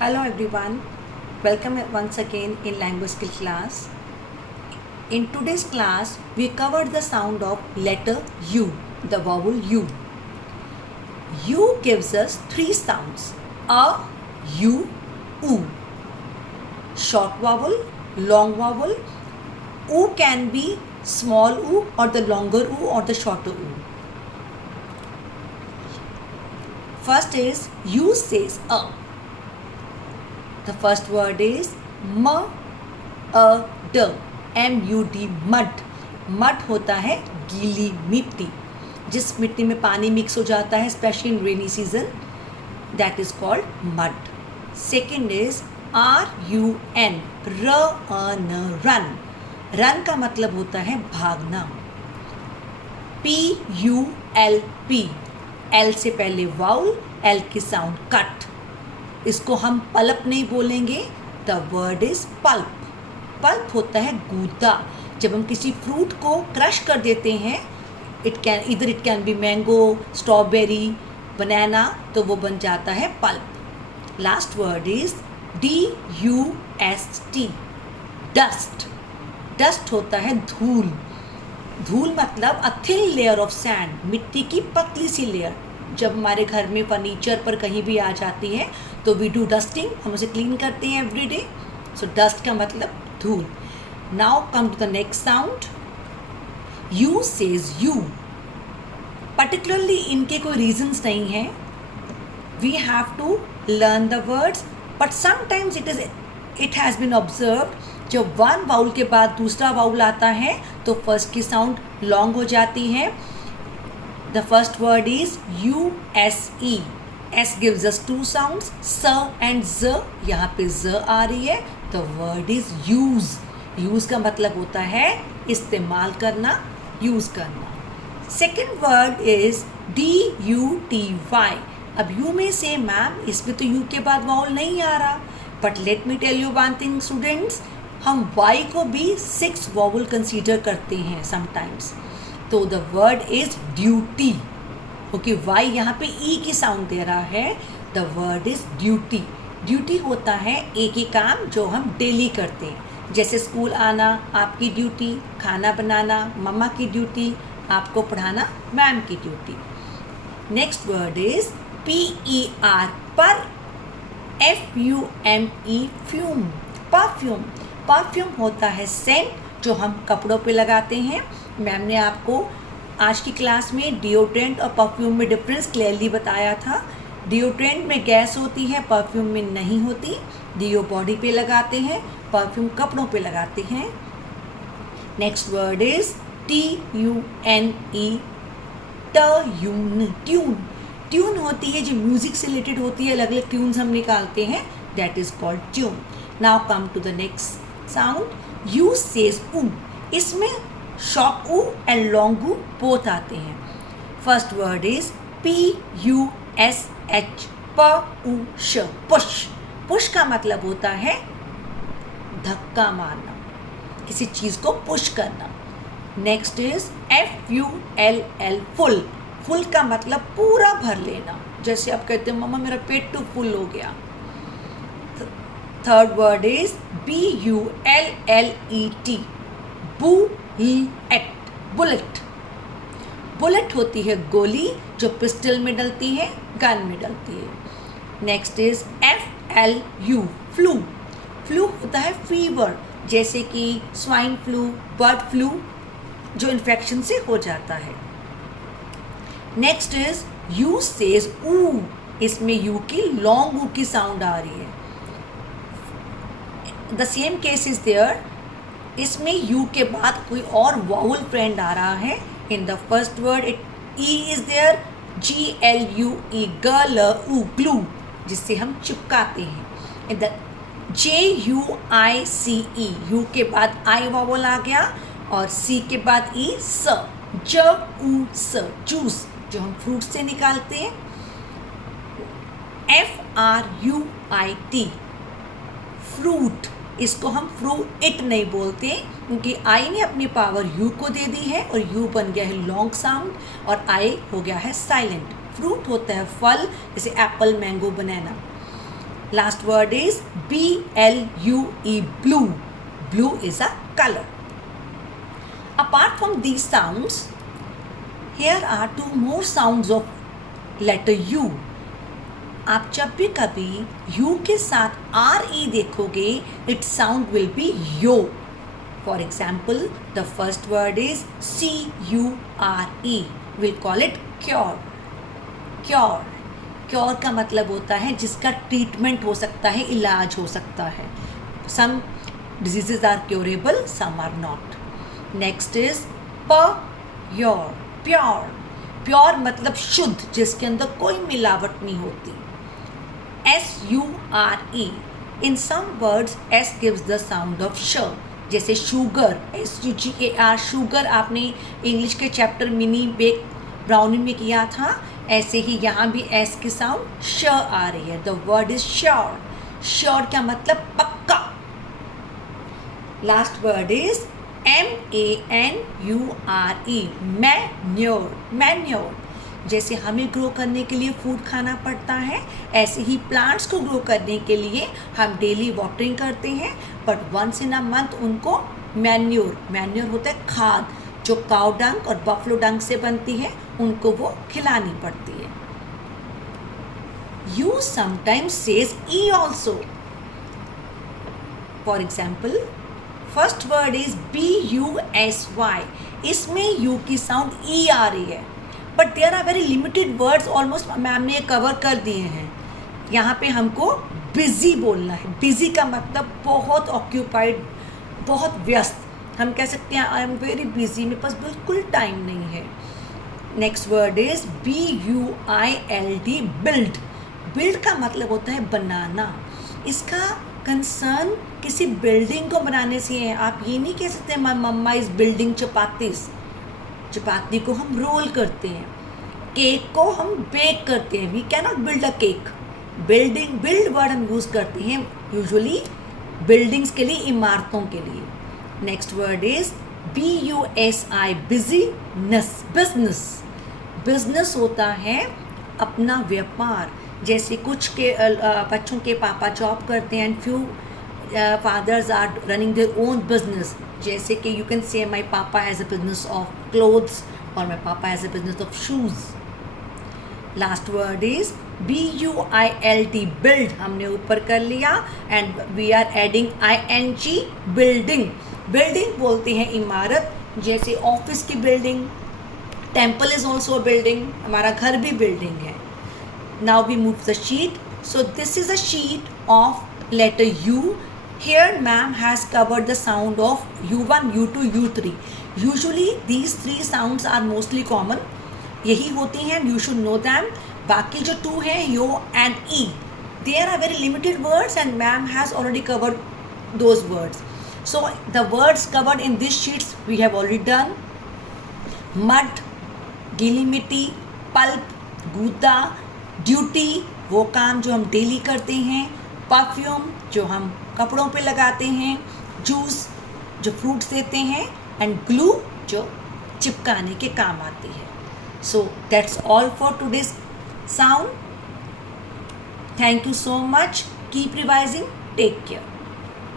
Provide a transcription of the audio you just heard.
Hello everyone, welcome once again in language skill class. In today's class, we covered the sound of letter U, the vowel U. U gives us three sounds: a, U, U. Short vowel, long vowel. U can be small U or the longer U or the shorter U. First is U says a. The first word is mud, M-U-D, mud. Mud होता है गीली मिट्टी, जिस मिट्टी में पानी mix हो जाता है, specially in rainy season, that is called mud. Second is R-U-N, run. Run का मतलब होता है भागना. P-U-L-P, एल से पहले वाउल, एल की साउंड कट. इसको हम पल्प नहीं बोलेंगे. The word is pulp. Pulp होता है गूदा. जब हम किसी फ्रूट को क्रश कर देते हैं, it can be mango, strawberry, banana, तो वो बन जाता है pulp. Last word is D-U-S-T, dust. Dust होता है धूल. धूल मतलब a thin layer of sand, मिट्टी की पतली सी लेयर. जब हमारे घर में फर्नीचर पर कहीं भी आ जाती है तो वी डू डस्टिंग, हम उसे क्लीन करते हैं एवरी डे. सो डस्ट का मतलब धूल. Now come to the next sound. U says U. Particularly इनके कोई रीजन्स नहीं हैं. We have to learn the words, but sometimes it has been observed, जब वन वाउल के बाद दूसरा वाउल आता है तो फर्स्ट की साउंड लॉन्ग हो जाती है. The first word is U-S-E. S gives us two sounds, S and Z. यहाँ पे Z आ रही है. The word is use. use का मतलब होता है इस्तेमाल करना, यूज़ करना. Second word is D-U-T-Y. अब U में से मैम इसमें तो U के बाद वाउल नहीं आ रहा, but let me tell you one thing students, हम Y को भी 6 वाउल कंसीडर करते हैं समटाइम्स. तो the word is duty. Okay, Y यहाँ पे ई की साउंड दे रहा है. The word is duty. Duty होता है एक ही काम जो हम डेली करते हैं, जैसे स्कूल आना आपकी ड्यूटी, खाना बनाना मम्मा की ड्यूटी, आपको पढ़ाना मैम की duty. Next word is P-E-R, पर. F-U-M-E, fume, perfume. परफ्यूम होता है सेंट जो हम कपड़ों पे लगाते हैं. मैम ने आपको आज की क्लास में डिओड्रेंट और परफ्यूम में डिफरेंस क्लियरली बताया था. डिओड्रेंट में गैस होती है, परफ्यूम में नहीं होती. डिओ बॉडी पे लगाते हैं, परफ्यूम कपड़ों पे लगाते हैं. Next word is T-U-N-E, tune. Tune होती है जो म्यूजिक से रिलेटेड होती है, अलग अलग ट्यून्स हम निकालते हैं, that is called tune. Now come to the next sound. U says ऊ. इसमें शॉर्ट ऊ एंड लॉन्ग ऊ बोथ आते हैं. First word is P-U-S-H, P-U-S-H, push. Push का मतलब होता है धक्का मारना, किसी चीज़ को पुश करना. Next is F-U-L-L, full. Full का मतलब पूरा भर लेना, जैसे आप कहते हैं मम्मा मेरा पेट तो फुल हो गया. Third word is B-U-L-L-E-T, bullet. Bullet. Bullet होती है गोली जो पिस्टल में डलती है, गन में डलती है. Next is F-L-U, flu. Flu होता है फीवर, जैसे कि स्वाइन फ्लू, बर्ड फ्लू, जो इन्फेक्शन से हो जाता है. नेक्स्ट इज यू सेज ऊ. इसमें यू की लॉन्ग ऊ की साउंड आ रही है. The same case is there. इसमें यू के बाद कोई और वाउल फ्रेंड आ रहा है. In the first word it E is there, G-L-U-E, ऊ, ग्लू, जिससे हम चिपकाते हैं. इन द J-U-I-C-E, यू के बाद आई वाउल आ गया और सी के बाद ई, स. ज-ऊ-स, जूस, जो हम फ्रूट से निकालते हैं. F-R-U-I-T, fruit. इसको हम फ्रूइट नहीं बोलते, क्योंकि आई ने अपनी पावर यू को दे दी है और यू बन गया है लॉन्ग साउंड और आई हो गया है साइलेंट. फ्रूट होता है फल, जैसे Apple, mango, banana. Last word is B-L-U-E, blue. Blue is a color. Apart from these sounds, here are two more sounds of letter U. आप जब भी कभी U के साथ R-E देखोगे, its sound will be yo. For example, the first word is C-U-R-E. We'll call it cure. Cure. Cure का मतलब होता है जिसका ट्रीटमेंट हो सकता है, इलाज हो सकता है. Some diseases are curable, some are not. Next is pure. Pure. Pure मतलब शुद्ध, जिसके अंदर कोई मिलावट नहीं होती. S-U-R-E. In some words, S gives the sound of sh. जैसे शुगर, S-U-G-A-R, शुगर आपने इंग्लिश के चैप्टर मिनी बेक ब्राउनी में किया था. ऐसे ही यहाँ भी S की साउंड श आ रही है. The word is sure. Sure का मतलब पक्का. Last word is M-A-N-U-R-E, manure. Manure जैसे हमें ग्रो करने के लिए फूड खाना पड़ता है, ऐसे ही प्लांट्स को ग्रो करने के लिए हम डेली वाटरिंग करते हैं, but once in a month उनको मैन्योर. मैन्योर होता है खाद, जो काउ डंग और बफलो डंग से बनती है, उनको वो खिलानी पड़ती है. U sometimes says E also. For example, first word is B-U-S-Y. इसमें यू की साउंड ई आ रही है, but there are very limited words, almost ma'am ने कवर कर दिए हैं. यहाँ पे हमको बिजी बोलना है. बिजी का मतलब बहुत ऑक्यूपाइड, बहुत व्यस्त. हम कह सकते हैं आई एम वेरी बिजी, मेरे पास बिल्कुल टाइम नहीं है. Next word is B-U-I-L-D, build. Build का मतलब होता है बनाना. इसका कंसर्न किसी बिल्डिंग को बनाने से है. आप ये नहीं कह सकते my mamma is building chapatis. चपाती को हम रोल करते हैं, केक को हम बेक करते हैं. We can not build a cake. Building, build word हम यूज़ करते हैं यूजुअली बिल्डिंग्स के लिए, इमारतों के लिए. Next word is B-U-S-I, business. Business. Business होता है अपना व्यापार. जैसे कुछ के बच्चों के पापा जॉब करते हैं, and few fathers are running there own business. जैसे कि you can say my papa has a business of clothes और my papa has a business of shoes. Last word is B-U-I-L-D, build. हमने ऊपर कर लिया, and we are adding I-N-G, building. Building बोलते हैं इमारत, जैसे ऑफिस की building. Temple is also a building. हमारा घर भी बिल्डिंग है. Now we move the sheet. So this is a sheet of letter U. Here ma'am has covered the sound of U1, U2, U3. Usually these three sounds are mostly common. यही होती हैं, you should know them. बाकी जो two हैं, yo and e, there are very limited words and ma'am has already covered those words. So the words covered in these sheets we have already done. Mud, गीली मिट्टी, pulp, गूदा, duty, वो काम जो हम डेली करते हैं, परफ्यूम जो हम कपड़ों पे लगाते हैं, जूस जो फ्रूट्स देते हैं, एंड ग्लू जो चिपकाने के काम आती है. So that's all for today's sound. Thank you so much. Keep revising. Take care.